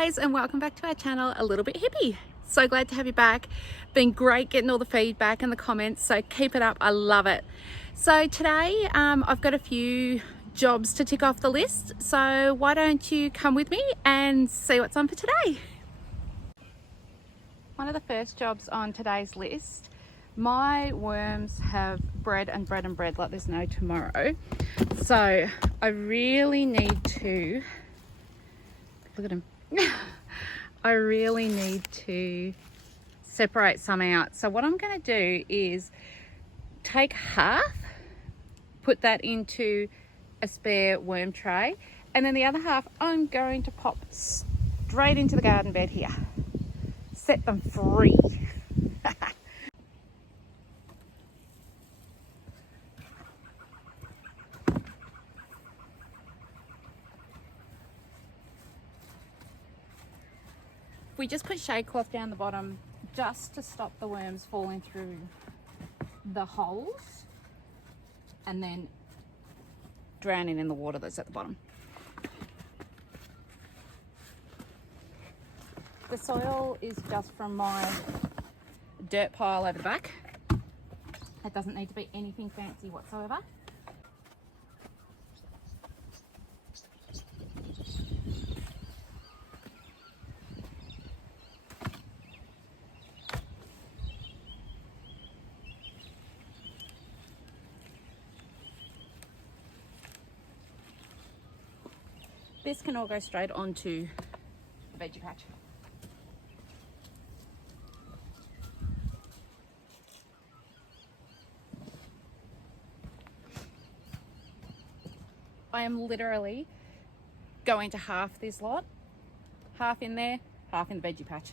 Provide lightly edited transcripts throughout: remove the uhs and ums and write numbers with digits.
guys, and welcome back to our channel, A Little Bit Hippie. So glad to have you back. Been great getting all the feedback and the comments, so keep it up. I love it. So today I've got a few jobs to tick off the list, so why don't you come with me and see what's on for today. One of the first jobs on today's list, my worms have bred and bred and bred like there's no tomorrow. So I really need to, look at him. I really need to separate some out. So what I'm going to do is take half, put that into a spare worm tray, and then the other half I'm going to pop straight into the garden bed here. Set them free. We just put shade cloth down the bottom just to stop the worms falling through the holes and then drowning in the water that's at the bottom. The soil is just from my dirt pile over the back. It doesn't need to be anything fancy whatsoever. This can all go straight onto the veggie patch. I am literally going to half this lot, half in there, half in the veggie patch.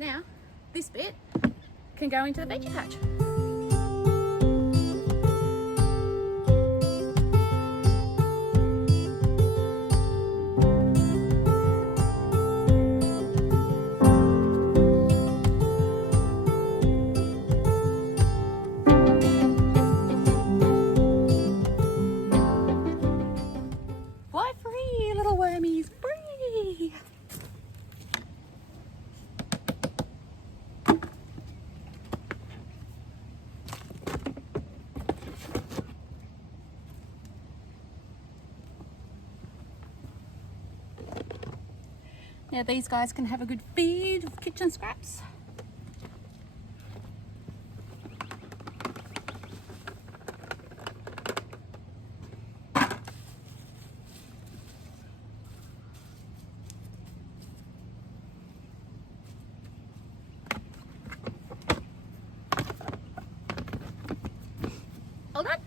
Now, this bit can go into the veggie patch. Fly free, little wormies, free! Now these guys can have a good feed of kitchen scraps. All done.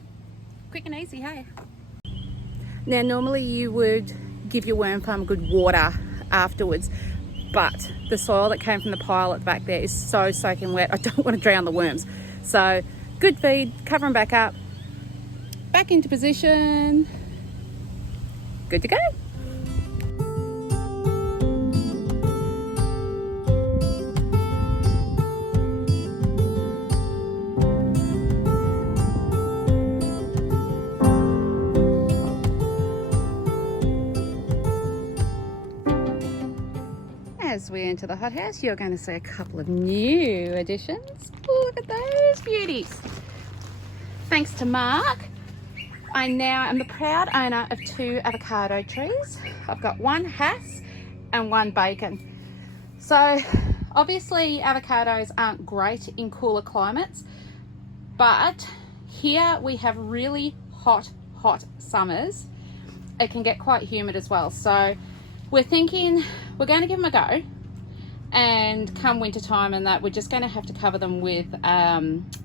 Quick and easy, hey? Now normally you would give your worm farm good water afterwards, but the soil that came from the pile at the back there is so soaking wet. I don't want to drown the worms. So good feed, cover them back up, back into position, good to go. As we enter the hothouse, you're going to see a couple of new additions. Look at those beauties. Thanks to Mark, I now am the proud owner of 2 avocado trees. I've got one Hass and one Bacon. So obviously avocados aren't great in cooler climates, but here we have really hot summers. It can get quite humid as well. So we're thinking we're going to give them a go, and come winter time and that, we're just going to have to cover them with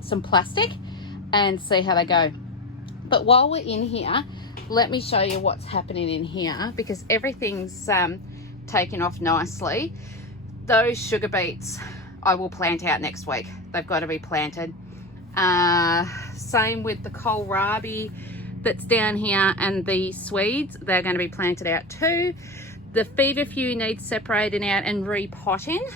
some plastic and see how they go. But while we're in here, let me show you what's happening in here, because everything's taken off nicely. Those sugar beets I will plant out next week. They've got to be planted. Same with the kohlrabi that's down here, and the Swedes, they're going to be planted out too. The feverfew needs separating out and repotting.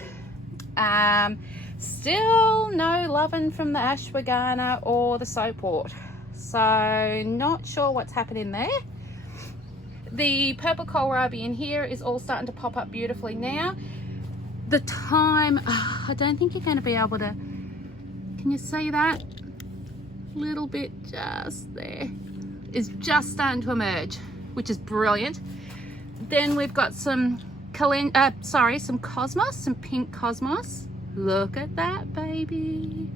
Still no loving from the ashwagandha or the soapwort, so not sure what's happening there. The purple kohlrabi in here is all starting to pop up beautifully now. The thyme, I don't think you're going to be able to, can you see that? Little bit just there, is just starting to emerge, which is brilliant. Then we've got some some cosmos, some pink cosmos. Look at that, baby.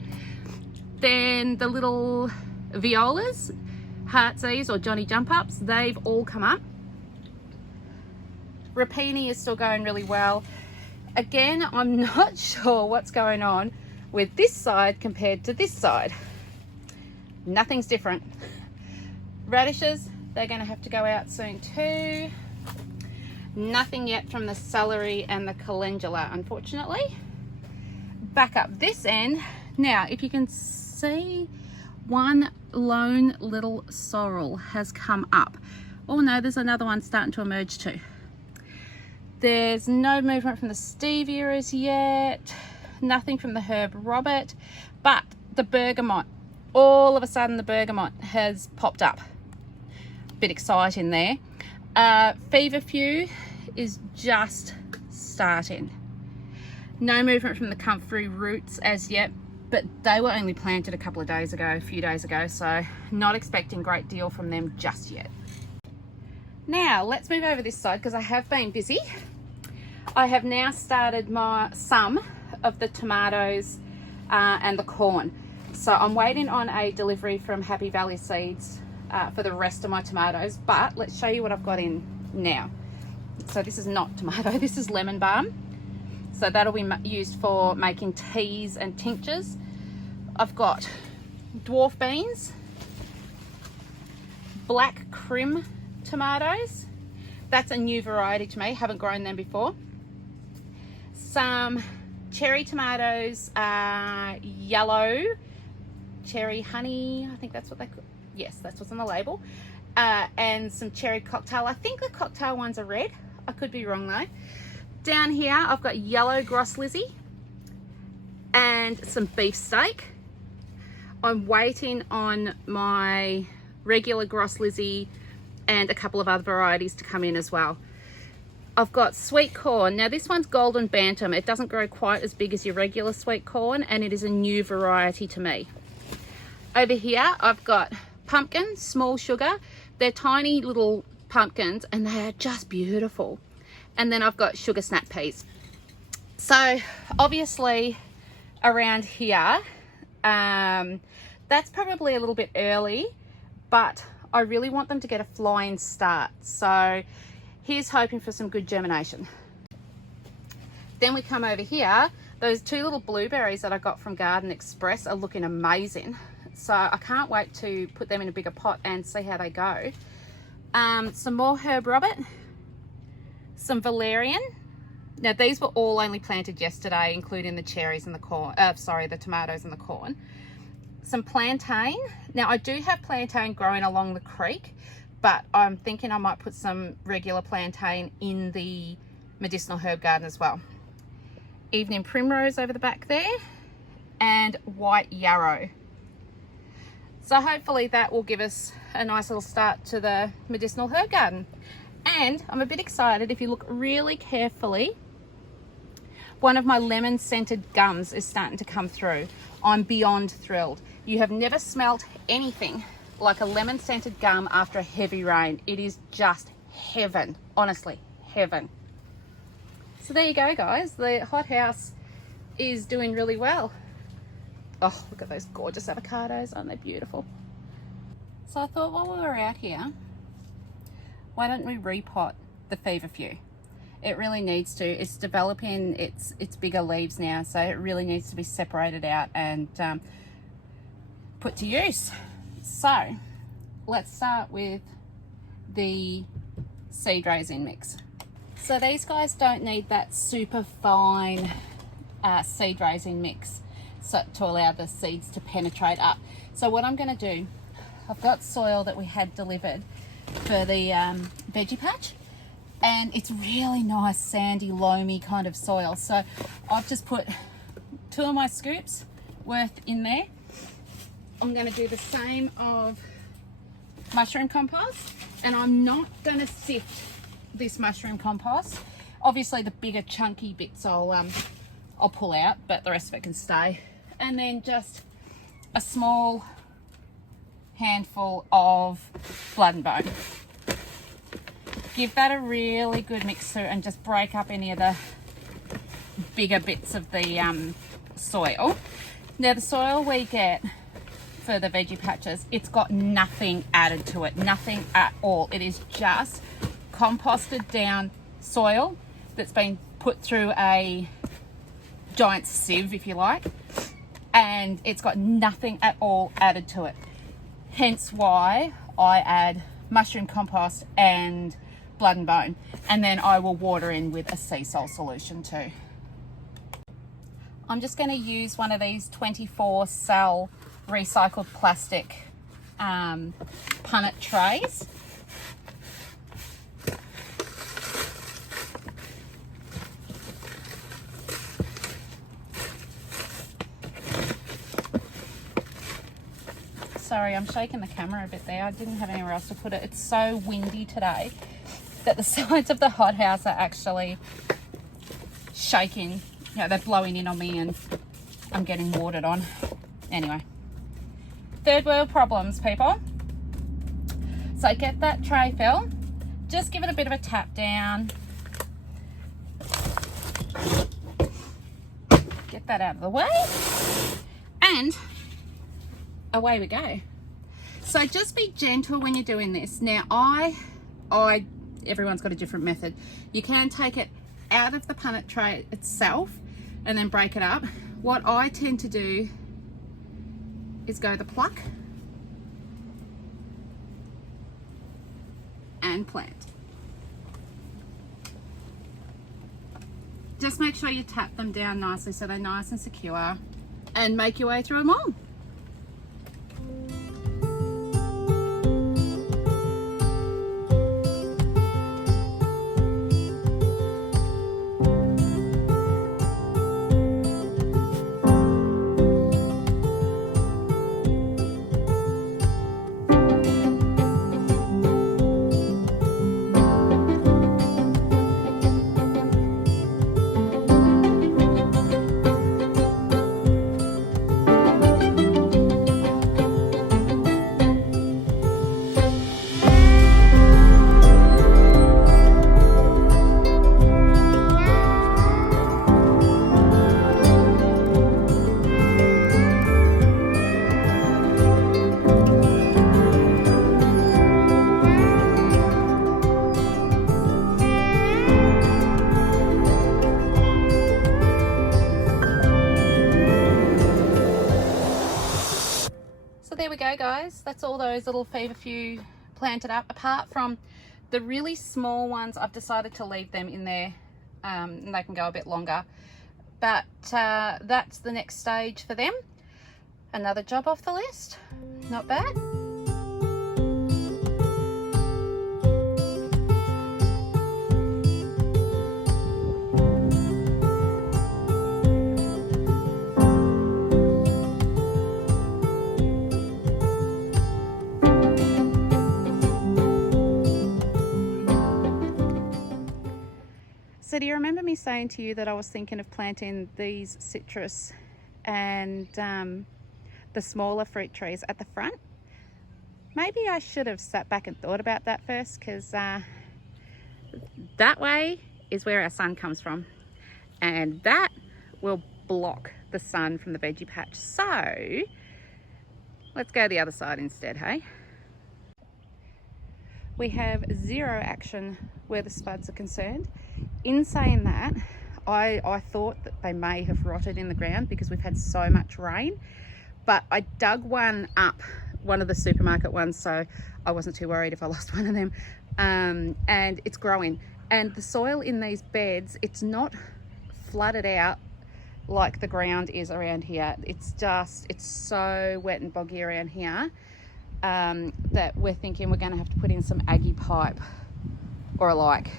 Then the little violas, heartsease or Johnny jump ups, they've all come up. Rapini is still going really well. Again, I'm not sure what's going on with this side compared to this side. Nothing's different. Radishes, they're going to have to go out soon too. Nothing yet from the celery and the calendula, unfortunately. Back up this end. Now, if you can see, one lone little sorrel has come up. Oh no, there's another one starting to emerge too. There's no movement from the stevia as yet. Nothing from the herb Robert, but the bergamot, all of a sudden the bergamot has popped up. Bit exciting there. Feverfew is just starting. No movement from the comfrey roots as yet, but they were only planted a few days ago, so not expecting a great deal from them just yet. Now let's move over this side, because I have been busy. I have now started some of the tomatoes and the corn. So I'm waiting on a delivery from Happy Valley Seeds for the rest of my tomatoes, but let's show you what I've got in now. So this is not tomato, this is lemon balm. So that'll be used for making teas and tinctures. I've got dwarf beans, black crim tomatoes. That's a new variety to me, haven't grown them before. Some cherry tomatoes, yellow cherry honey, I think that's what they call. Yes, that's what's on the label. And some cherry cocktail. I think the cocktail ones are red. I could be wrong though. Down here, I've got yellow Gros Lizzie and some beef steak. I'm waiting on my regular Gros Lizzie and a couple of other varieties to come in as well. I've got sweet corn. Now this one's golden bantam. It doesn't grow quite as big as your regular sweet corn, and it is a new variety to me. Over here, I've got pumpkin, small sugar. They're tiny little pumpkins and they are just beautiful. And then I've got sugar snap peas. So obviously around here, that's probably a little bit early, but I really want them to get a flying start. So here's hoping for some good germination. Then we come over here. Those two little blueberries that I got from Garden Express are looking amazing. So I can't wait to put them in a bigger pot and see how they go. Some more herb Robert, some valerian. Now these were all only planted yesterday, including the cherries and the corn, the tomatoes and the corn. Some plantain. Now I do have plantain growing along the creek, but I'm thinking I might put some regular plantain in the medicinal herb garden as well. Evening primrose over the back there, and white yarrow. So hopefully that will give us a nice little start to the medicinal herb garden. And I'm a bit excited, if you look really carefully, one of my lemon scented gums is starting to come through. I'm beyond thrilled. You have never smelt anything like a lemon scented gum after a heavy rain. It is just heaven, honestly, heaven. So there you go, guys. The hothouse is doing really well. Oh, look at those gorgeous avocados. Aren't they beautiful? So I thought while we were out here, why don't we repot the feverfew? It really needs to. It's developing its bigger leaves now, so it really needs to be separated out and put to use. So let's start with the seed raising mix. So these guys don't need that super fine seed raising mix to allow the seeds to penetrate up. So what I'm going to do, I've got soil that we had delivered for the veggie patch, and it's really nice sandy loamy kind of soil. So I've just put 2 of my scoops worth in there. I'm going to do the same of mushroom compost, and I'm not going to sift this mushroom compost. Obviously the bigger chunky bits I'll pull out, but the rest of it can stay. And then just a small handful of blood and bone. Give that a really good mix through and just break up any of the bigger bits of the soil. Now the soil we get for the veggie patches, it's got nothing added to it, nothing at all. It is just composted down soil that's been put through a giant sieve, if you like, and it's got nothing at all added to it. Hence why I add mushroom compost and blood and bone, and then I will water in with a sea salt solution too. I'm just going to use one of these 24 cell recycled plastic punnet trays. Sorry, I'm shaking the camera a bit there. I didn't have anywhere else to put it. It's so windy today that the sides of the hothouse are actually shaking. You know, they're blowing in on me and I'm getting watered on. Anyway, third world problems, people. So get that tray fill. Just give it a bit of a tap down. Get that out of the way. And away we go. So just be gentle when you're doing this. Now everyone's got a different method. You can take it out of the punnet tray itself and then break it up. What I tend to do is go the pluck and plant. Just make sure you tap them down nicely so they're nice and secure, and make your way through them all. There we go, guys. That's all those little feverfew planted up. Apart from the really small ones, I've decided to leave them in there and they can go a bit longer. But that's the next stage for them. Another job off the list. Not bad. So do you remember me saying to you that I was thinking of planting these citrus and the smaller fruit trees at the front? Maybe I should have sat back and thought about that first, because that way is where our sun comes from, and that will block the sun from the veggie patch. So let's go the other side instead, hey? We have zero action where the spuds are concerned. In saying that, I thought that they may have rotted in the ground because we've had so much rain, but I dug one up, one of the supermarket ones, so I wasn't too worried if I lost one of them. And it's growing, and the soil in these beds, it's not flooded out like the ground is around here. It's so wet and boggy around here that we're thinking we're going to have to put in some Aggie pipe or a like,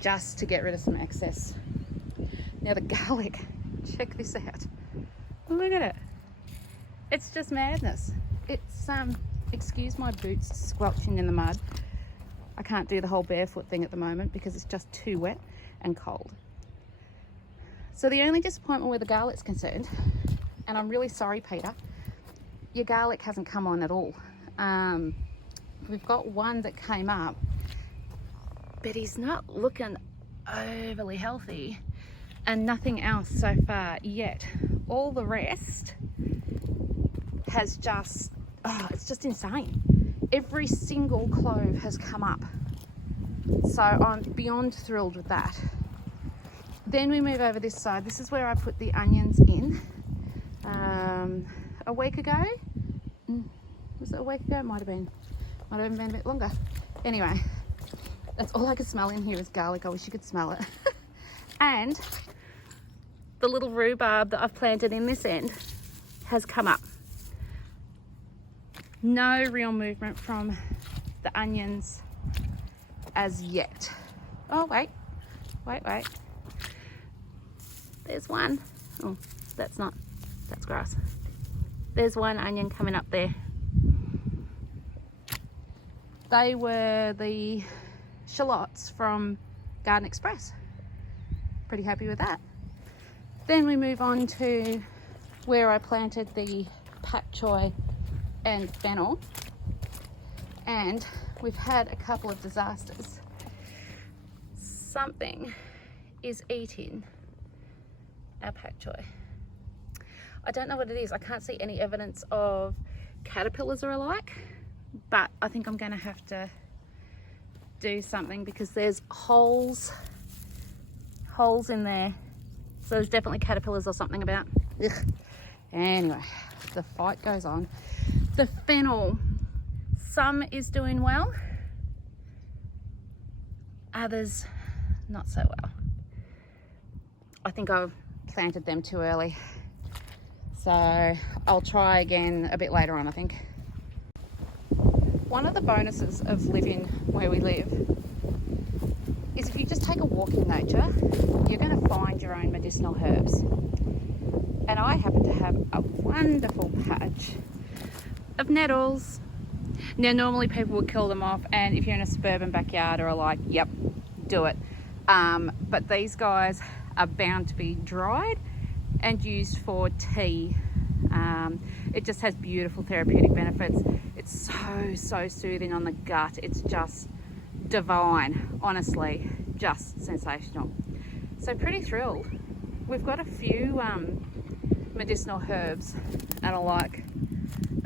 just to get rid of some excess. Now the garlic, check this out. Look at it. It's just madness. It's excuse my boots squelching in the mud. I can't do the whole barefoot thing at the moment because it's just too wet and cold. So the only disappointment where the garlic's concerned, and I'm really sorry, Peter, your garlic hasn't come on at all. We've got one that came up, but he's not looking overly healthy, and nothing else so far yet. All the rest has just, it's just insane. Every single clove has come up. So I'm beyond thrilled with that. Then we move over this side. This is where I put the onions in a week ago. Was it a week ago? It might have been a bit longer. Anyway, that's all I could smell in here is garlic. I wish you could smell it. And the little rhubarb that I've planted in this end has come up. No real movement from the onions as yet. Oh, wait. There's one. Oh, that's grass. There's one onion coming up there. They were the shallots from Garden Express. Pretty happy with that. Then we move on to where I planted the pak choi and fennel, and we've had a couple of disasters. Something is eating our pak choi. I don't know what it is. I can't see any evidence of caterpillars or alike, but I think I'm going to have to do something because there's holes in there, so there's definitely caterpillars or something about. Ugh. Anyway, the fight goes on. The fennel, some is doing well, others not so well. I think I've planted them too early, so I'll try again a bit later on, I think. One of the bonuses of living where we live is if you just take a walk in nature, you're going to find your own medicinal herbs. And I happen to have a wonderful patch of nettles. Now normally people would kill them off, and if you're in a suburban backyard or like, yep, do it. But these guys are bound to be dried and used for tea. It just has beautiful therapeutic benefits. It's so soothing on the gut. It's just divine, honestly, just sensational. So pretty thrilled. We've got a few medicinal herbs and a like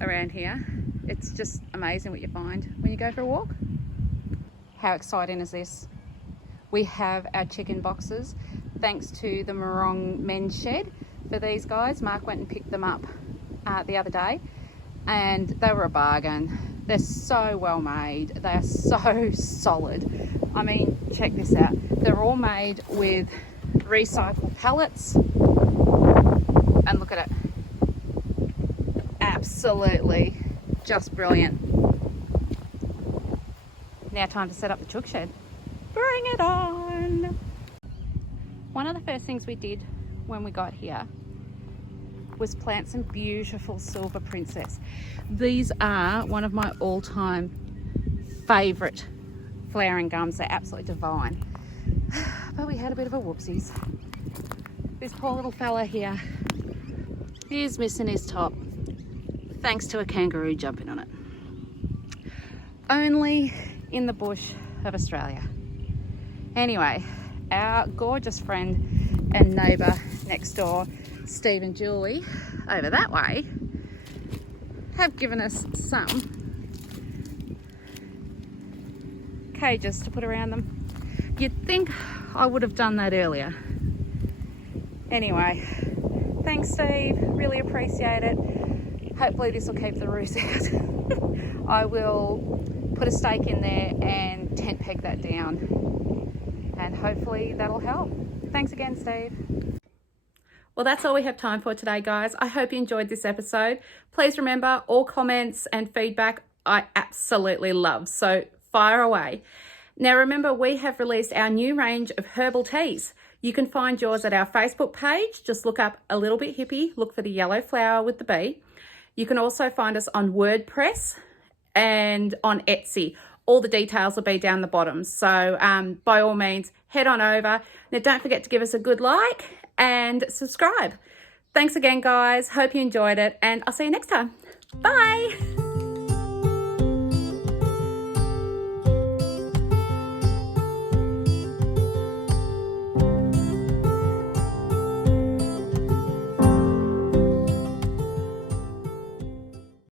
around here. It's just amazing what you find when you go for a walk. How exciting is this? We have our chicken boxes thanks to the Morong Men's Shed for these guys. Mark went and picked them up the other day, and they were a bargain. They're so well made. They are so solid. I mean, check this out. They're all made with recycled pallets, and look at it. Absolutely just brilliant. Now time to set up the chook shed. Bring it on. One of the first things we did when we got here was plant some beautiful silver princess. These are one of my all-time favorite flowering gums. They're absolutely divine. But we had a bit of a whoopsies. This poor little fella here, he's missing his top thanks to a kangaroo jumping on it. Only in the bush of Australia. Anyway, our gorgeous friend and neighbour next door, Steve and Julie, over that way, have given us some cages to put around them. You'd think I would have done that earlier. Anyway, thanks Steve, really appreciate it. Hopefully this will keep the roos out. I will put a stake in there and tent peg that down, and hopefully that'll help. Thanks again, Steve. Well, that's all we have time for today, guys. I hope you enjoyed this episode. Please remember, all comments and feedback I absolutely love, so fire away. Now remember, we have released our new range of herbal teas. You can find yours at our Facebook page. Just look up A Little Bit Hippie, look for the yellow flower with the bee. You can also find us on WordPress and on Etsy. All the details will be down the bottom. So by all means, head on over. Now don't forget to give us a good like and subscribe. Thanks again, guys. Hope you enjoyed it, and I'll see you next time. Bye.